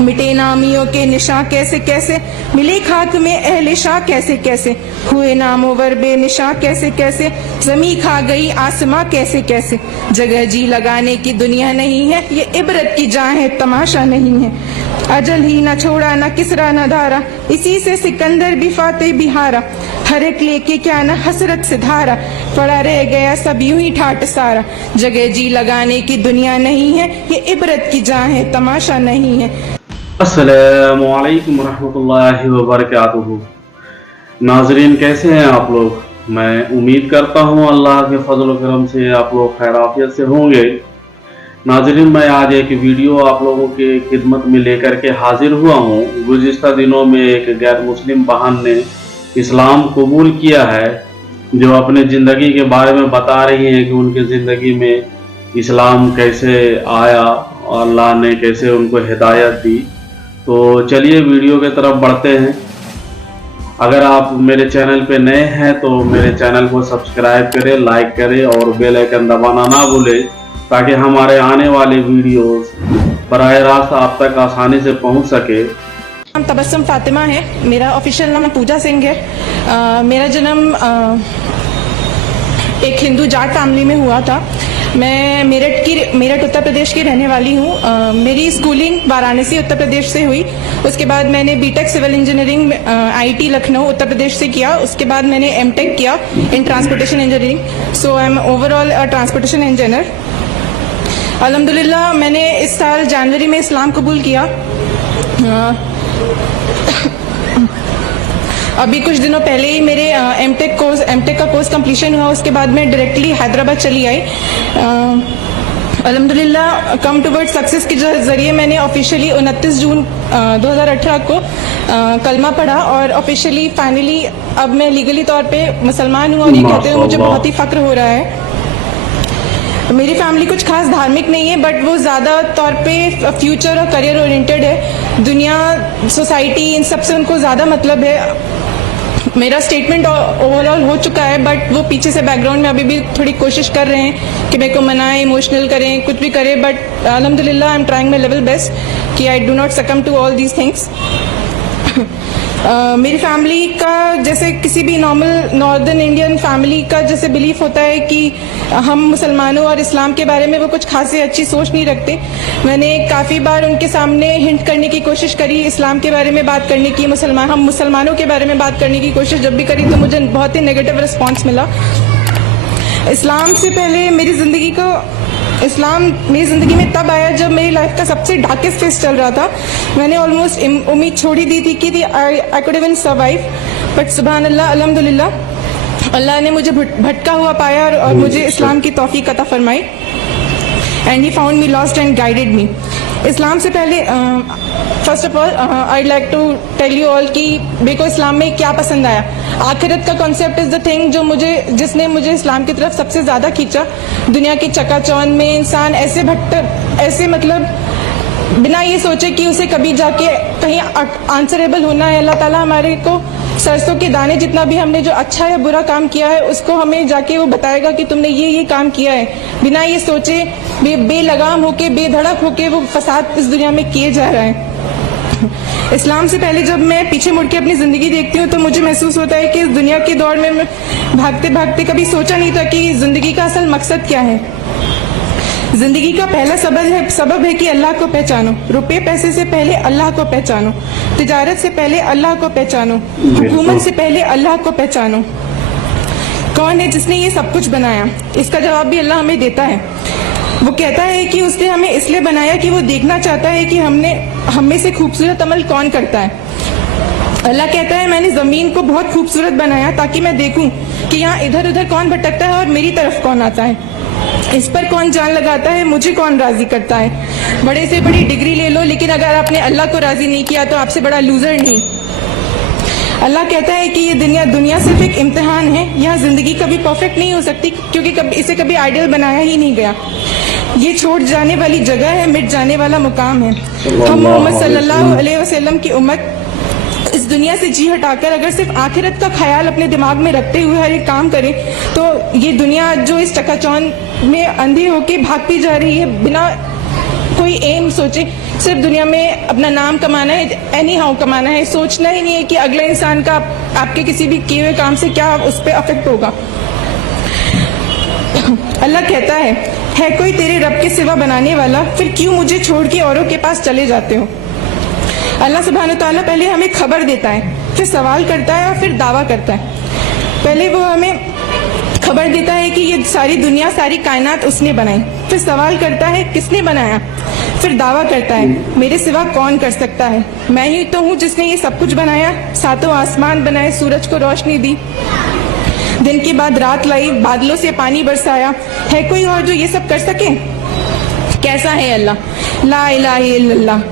मिटे नामियों के निशां कैसे कैसे, मिले खाक में अहले शाह कैसे कैसे, हुए नामोवर बेनिशां कैसे कैसे, जमी खा गई आसमां कैसे कैसे। जगह जी लगाने की दुनिया नहीं है, ये इबरत की जां है तमाशा नहीं है। अजल ही न छोड़ा न किसरा न धारा, इसी से सिकंदर भी फाते भी हारा। हर एक लेके क्या न हसरत से धारा, पड़ा रह गया सब यूं ही ठाट सारा। जगह जी लगाने की दुनिया नहीं है, ये इबरत की जां है तमाशा नहीं है। अस्सलामु अलैकुम रहमतुल्लाहि व बरकातुहू। नाजरीन, कैसे हैं आप लोग? मैं उम्मीद करता हूँ अल्लाह के फजल व करम से आप लोग खैर आफियत से होंगे। नाजरीन, मैं आज एक वीडियो आप लोगों की खिदमत में लेकर के हाजिर हुआ हूँ। गुज़िश्ता दिनों में एक गैर मुस्लिम बहन ने इस्लाम कबूल किया है, जो अपने ज़िंदगी के बारे में बता रही हैं कि उनकी ज़िंदगी में इस्लाम कैसे आया और अल्लाह ने कैसे उनको हिदायत दी। तो चलिए वीडियो की तरफ बढ़ते हैं। अगर आप मेरे चैनल पे नए हैं तो मेरे चैनल को सब्सक्राइब करें, लाइक करें और बेल आइकन दबाना ना भूलें, ताकि हमारे आने वाले वीडियोस बराह रास्त आप तक आसानी से पहुंच सके। नाम तबस्सुम फातिमा है, मेरा ऑफिशियल नाम पूजा सिंह है। मेरा जन्म एक हिंदू जाट फैमिली में हुआ था। मैं मेरठ उत्तर प्रदेश की रहने वाली हूँ। मेरी स्कूलिंग वाराणसी उत्तर प्रदेश से हुई। उसके बाद मैंने BTech civil engineering IT Lucknow Uttar Pradesh से किया। उसके बाद मैंने एमटेक किया in transportation engineering. So I am overall transportation engineer. अल्हम्दुलिल्लाह मैंने इस साल जनवरी में इस्लाम कबूल किया। अभी कुछ दिनों पहले ही मेरे एमटेक का कोर्स कंप्लीशन हुआ। उसके बाद मैं डायरेक्टली हैदराबाद चली आई। अल्हम्दुलिल्लाह कम टुवर्ड सक्सेस के जरिए मैंने ऑफिशियली 29 जून 2018 को कलमा पढ़ा और ऑफिशियली फाइनली अब मैं लीगली तौर पे मुसलमान हूँ। और ये कहते हुए मुझे बहुत ही फक्र हो रहा है। मेरी फैमिली कुछ खास धार्मिक नहीं है, बट वो ज़्यादा तौर पे फ्यूचर और करियर ओरिएंटेड है। दुनिया, सोसाइटी, इन सब से उनको ज़्यादा मतलब है। मेरा स्टेटमेंट ओवरऑल हो चुका है, बट वो पीछे से बैकग्राउंड में अभी भी थोड़ी कोशिश कर रहे हैं कि मेरे को मनाएं, इमोशनल करें, कुछ भी करें। बट अल्हम्दुलिल्लाह I am trying my level best कि I do not succumb to all these things. मेरी फैमिली का जैसे किसी भी नॉर्मल नॉर्दर्न इंडियन फैमिली का जैसे बिलीफ होता है कि हम मुसलमानों और इस्लाम के बारे में वो कुछ खासी अच्छी सोच नहीं रखते। मैंने काफ़ी बार उनके सामने हिंट करने की कोशिश करी, इस्लाम के बारे में बात करने की, हम मुसलमानों के बारे में बात करने की कोशिश जब भी करी तो मुझे बहुत ही नेगेटिव रिस्पॉन्स मिला। इस्लाम मेरी ज़िंदगी में तब आया जब मेरी लाइफ का सबसे डार्केस्ट फेज चल रहा था। मैंने ऑलमोस्ट उम्मीद छोड़ ही दी थी कि I could even survive, but सुभान अल्लाह, अल्हम्दुलिल्लाह अल्लाह ने मुझे भटका हुआ पाया और मुझे इस्लाम की तौफीक अता फरमाई। And he found me lost and guided me. Islam से पहले first of all I like to tell you all कि मेरे को इस्लाम में क्या पसंद आया। आखिरत का कॉन्सेप्ट इज़ द थिंग जिसने मुझे इस्लाम की तरफ सबसे ज़्यादा खींचा। दुनिया की चकाचौंध में इंसान ऐसे मतलब बिना ये सोचे कि उसे कभी जाके कहीं आंसरेबल होना है। अल्लाह ताला हमारे को सरसों के दाने जितना भी हमने जो अच्छा या बुरा काम किया है उसको हमें जाके वो बताएगा कि तुमने ये काम किया है। बिना ये सोचे बेलगाम होके, बेधड़क होके वो फसाद इस दुनिया में किए जा रहा है। इस्लाम से पहले जब मैं पीछे मुड़ के अपनी ज़िंदगी देखती हूँ तो मुझे महसूस होता है कि इस दुनिया के दौर में मैं भागते भागते कभी सोचा नहीं था कि ज़िंदगी का असल मकसद क्या है। जिंदगी का पहला सबब है कि अल्लाह को पहचानो। रुपए पैसे से पहले अल्लाह को पहचानो, तिजारत से पहले अल्लाह को पहचानो, हुकूमत से पहले अल्लाह को पहचानो। कौन है जिसने ये सब कुछ बनाया? इसका जवाब भी अल्लाह हमें देता है। वो कहता है कि उसने हमें इसलिए बनाया कि वो देखना चाहता है कि हम में से खूबसूरत अमल कौन करता है। अल्लाह कहता है मैंने ज़मीन को बहुत खूबसूरत बनाया ताकि मैं देखूं कि यहाँ इधर उधर कौन भटकता है और मेरी तरफ कौन आता है, इस पर कौन जान लगाता है, मुझे कौन राजी करता है। बड़े से बड़ी डिग्री ले लो, लेकिन अगर आपने अल्लाह को राजी नहीं किया तो आपसे बड़ा लूजर नहीं। अल्लाह कहता है कि ये दुनिया सिर्फ एक इम्तिहान है। यहाँ जिंदगी कभी परफेक्ट नहीं हो सकती क्योंकि इसे कभी आइडियल बनाया ही नहीं गया। ये छोड़ जाने वाली जगह है, मिट जाने वाला मुकाम है। हम मोहम्मद सल्लल्लाहु अलैहि वसल्लम की उम्मत इस दुनिया से जी हटाकर अगर सिर्फ आखिरत का ख्याल अपने दिमाग में रखते हुए हर एक काम करें तो ये दुनिया जो इस चकाचौंध में अंधी होके भागती जा रही है बिना कोई एम सोचे صرف دنیا میں اپنا نام کمانا ہے, اینی ہاؤ کمانا ہے, سوچنا ہی نہیں ہے کہ اگلے انسان کا آپ کے کسی بھی کیے ہوئے کام سے کیا اس پہ افیکٹ ہوگا. اللہ کہتا ہے کوئی تیرے رب کے سوا بنانے والا, پھر کیوں مجھے چھوڑ کے اوروں کے پاس چلے جاتے ہو. اللہ سبحانہ تعالیٰ پہلے ہمیں خبر دیتا ہے, پھر سوال کرتا ہے اور پھر دعویٰ کرتا ہے. پہلے وہ ہمیں خبر دیتا ہے کہ یہ ساری دنیا, ساری کائنات اس نے بنائی, پھر سوال کرتا ہے کس نے بنایا, پھر دعویٰ کرتا ہے میرے سوا کون کر سکتا ہے, میں ہی تو ہوں جس نے یہ سب کچھ بنایا, ساتوں آسمان بنائے, سورج کو روشنی دی, دن کے بعد رات لائی, بادلوں سے پانی برسایا, ہے کوئی اور جو یہ سب کر سکے. کیسا ہے اللہ, لا الہ الا اللہ,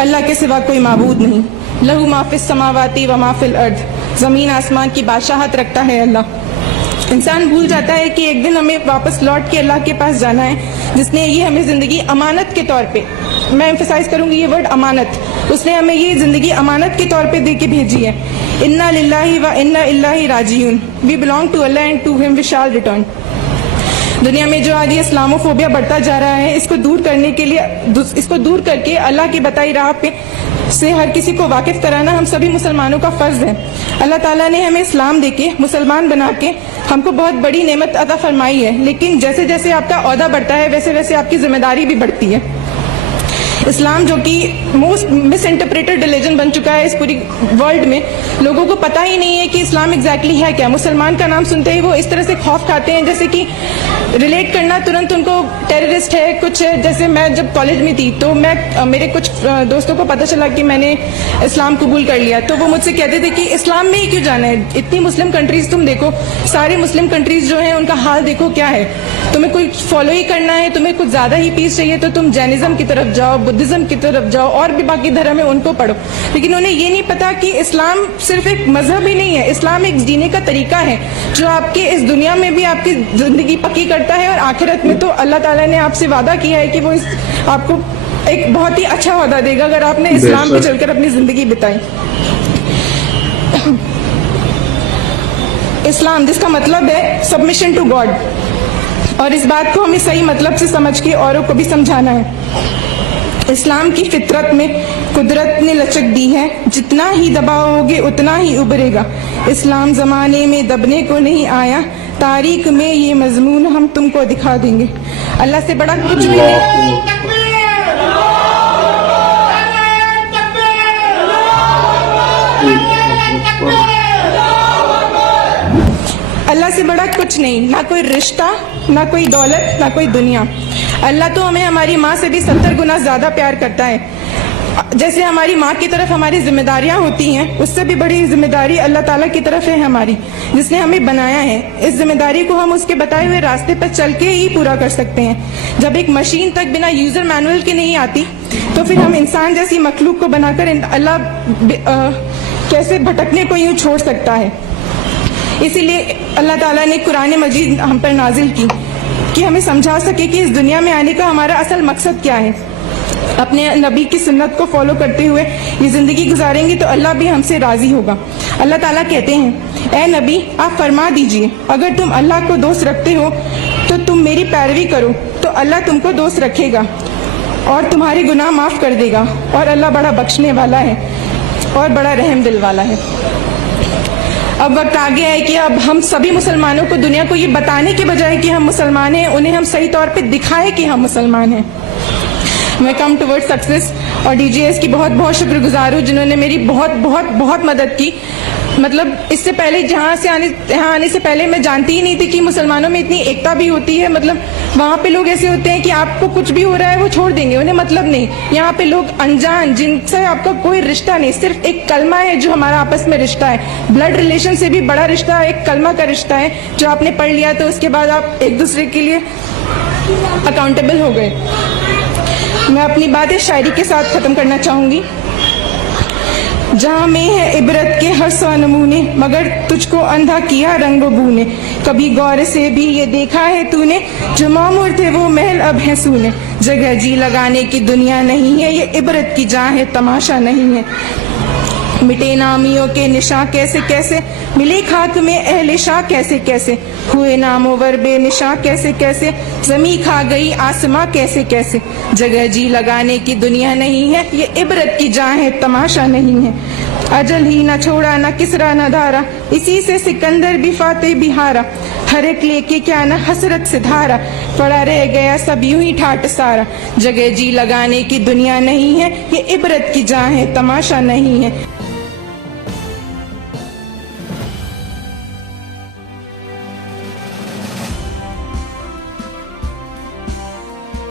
اللہ کے سوا کوئی معبود نہیں. لہو ما فی السماوات و ما فی الارض, زمین آسمان کی بادشاہت رکھتا ہے اللہ. انسان بھول جاتا ہے کہ ایک دن ہمیں واپس لوٹ کے اللہ کے پاس جانا ہے, جس نے یہ ہمیں زندگی امانت کے طور پہ, میں ایمفسائز کروں گی یہ ورڈ امانت, اس نے ہمیں یہ زندگی امانت کے طور پہ دے کے بھیجی ہے. انا للہ و انا الیہ راجعون, we belong to Allah and to him we شال ریٹرن. دنیا میں جو آج یہ اسلاموفوبیا بڑھتا جا رہا ہے, اس کو دور کرنے کے لیے, اس کو دور کر کے اللہ کی بتائی راہ پہ سے ہر کسی کو واقف کرانا ہم سبھی مسلمانوں کا فرض ہے. اللہ تعالیٰ نے ہمیں اسلام دے کے, مسلمان بنا کے ہم کو بہت بڑی نعمت عطا فرمائی ہے, لیکن جیسے جیسے آپ کا عہدہ بڑھتا ہے ویسے ویسے آپ کی ذمہ داری بھی بڑھتی ہے. اسلام جو کہ موسٹ مس انٹرپریٹڈ ریلیجن بن چکا ہے اس پوری ورلڈ میں, لوگوں کو پتہ ہی نہیں ہے کہ اسلام ایگزیکٹلی ہے کیا. مسلمان کا نام سنتے ہی وہ اس طرح سے خوف کھاتے ہیں جیسے کہ ریلیٹ کرنا ترنت ان کو ٹیررسٹ ہے کچھ ہے. جیسے میں جب کالج میں تھی تو میرے کچھ دوستوں کو پتہ چلا کہ میں نے اسلام قبول کر لیا, تو وہ مجھ سے کہتے تھے کہ اسلام میں ہی کیوں جانا ہے, اتنی مسلم کنٹریز تم دیکھو, سارے مسلم کنٹریز جو ہیں ان کا حال دیکھو کیا ہے, تمہیں کوئی فالو ہی کرنا ہے, تمہیں کچھ زیادہ ہی پیس چاہیے تو تم جینزم کی طرف جاؤ, بدھزم کی طرف جاؤ, اور بھی باقی دھرم ہے ان کو پڑھو. لیکن انہیں یہ نہیں پتا کہ اسلام صرف ایک مذہب ہی نہیں ہے, اسلام ایک جینے کا طریقہ ہے جو آپ کے اس دنیا میں بھی آپ کی زندگی پکی کرتا ہے, اور آخرت میں تو اللہ تعالیٰ نے آپ سے وعدہ کیا ہے کہ وہ آپ کو ایک بہت ہی اچھا وعدہ دے گا اگر آپ نے اسلام پہ چل کر اپنی زندگی بتائی. اسلام جس کا مطلب ہے سبمیشن ٹو گاڈ, اور اس بات کو ہمیں صحیح مطلب سے سمجھ کے اوروں کو بھی سمجھانا ہے. اسلام کی فطرت میں قدرت نے لچک دی ہے, جتنا ہی دباؤ گے اتنا ہی ابھرے گا. اسلام زمانے میں دبنے کو نہیں آیا, تاریخ میں یہ مضمون ہم تم کو دکھا دیں گے. اللہ سے بڑا کچھ بھی نہیں, اللہ سے بڑا کچھ نہیں, نہ کوئی رشتہ, نہ کوئی دولت, نہ کوئی دنیا. اللہ تو ہمیں ہماری ماں سے بھی 70 گنا زیادہ پیار کرتا ہے. جیسے ہماری ماں کی طرف ہماری ذمہ داریاں ہوتی ہیں, اس سے بھی بڑی ذمہ داری اللہ تعالیٰ کی طرف ہے ہماری, جس نے ہمیں بنایا ہے. اس ذمہ داری کو ہم اس کے بتائے ہوئے راستے پر چل کے ہی پورا کر سکتے ہیں. جب ایک مشین تک بنا یوزر مینول کے نہیں آتی تو پھر ہم انسان جیسی مخلوق کو بنا کر اللہ کیسے بھٹکنے کو یوں چھوڑ سکتا ہے. اسی لیے اللہ تعالیٰ نے قرآن مجید ہم پر نازل کی کہ ہمیں سمجھا سکے کہ اس دنیا میں آنے کا ہمارا اصل مقصد کیا ہے. اپنے نبی کی سنت کو فالو کرتے ہوئے یہ زندگی گزاریں گے تو اللہ بھی ہم سے راضی ہوگا. اللہ تعالیٰ کہتے ہیں, اے نبی آپ فرما دیجئے اگر تم اللہ کو دوست رکھتے ہو تو تم میری پیروی کرو تو اللہ تم کو دوست رکھے گا اور تمہارے گناہ معاف کر دے گا, اور اللہ بڑا بخشنے والا ہے اور بڑا رحم دل والا ہے. اب وقت آ گیا ہے کہ اب ہم سبھی مسلمانوں کو دنیا کو یہ بتانے کے بجائے کہ ہم مسلمان ہیں, انہیں ہم صحیح طور پہ دکھائیں کہ ہم مسلمان ہیں. میں کم ٹورڈ سکسیس اور ڈی جی ایس کی بہت بہت شکر گزار ہوں جنہوں نے میری بہت بہت بہت مدد کی. مطلب اس سے پہلے یہاں آنے سے پہلے میں جانتی ہی نہیں تھی کہ مسلمانوں میں اتنی ایکتا بھی ہوتی ہے. مطلب وہاں پہ لوگ ایسے ہوتے ہیں کہ آپ کو کچھ بھی ہو رہا ہے وہ چھوڑ دیں گے, انہیں مطلب نہیں. یہاں پہ لوگ انجان جن سے آپ کا کوئی رشتہ نہیں, صرف ایک کلمہ ہے جو ہمارا آپس میں رشتہ ہے. بلڈ ریلیشن سے بھی بڑا رشتہ ایک کلمہ کا رشتہ ہے جو آپ نے پڑھ لیا تو اس کے بعد آپ ایک دوسرے کے لیے اکاؤنٹیبل ہو گئے. میں اپنی باتیں شاعری کے ساتھ ختم کرنا چاہوں گی. جہاں میں ہے عبرت کے ہر سو نمونے, مگر تجھ کو اندھا کیا رنگ و بو نے. کبھی غور سے بھی یہ دیکھا ہے تو نے, جو معمور تھے وہ محل اب ہیں سونے. جگہ جی لگانے کی دنیا نہیں ہے, یہ عبرت کی جہاں ہے تماشا نہیں ہے. मिटे नामियों के निशां कैसे कैसे, मिले खाक में अहले शाह कैसे कैसे, हुए नामोवर बेनिशां कैसे कैसे, जमी खा गई आसमां कैसे कैसे। जगह जी लगाने की दुनिया नहीं है, ये इबरत की जहाँ है तमाशा नहीं है। अजल ही न छोड़ा न किसरा न धारा, इसी से सिकंदर भी फाते भी हारा। हर एक लेके क्या न हसरत से धारा, पड़ा रह गया सब यूं ही ठाट सारा। जगह जी लगाने की दुनिया नहीं है, ये इबरत की जहाँ है तमाशा नहीं है।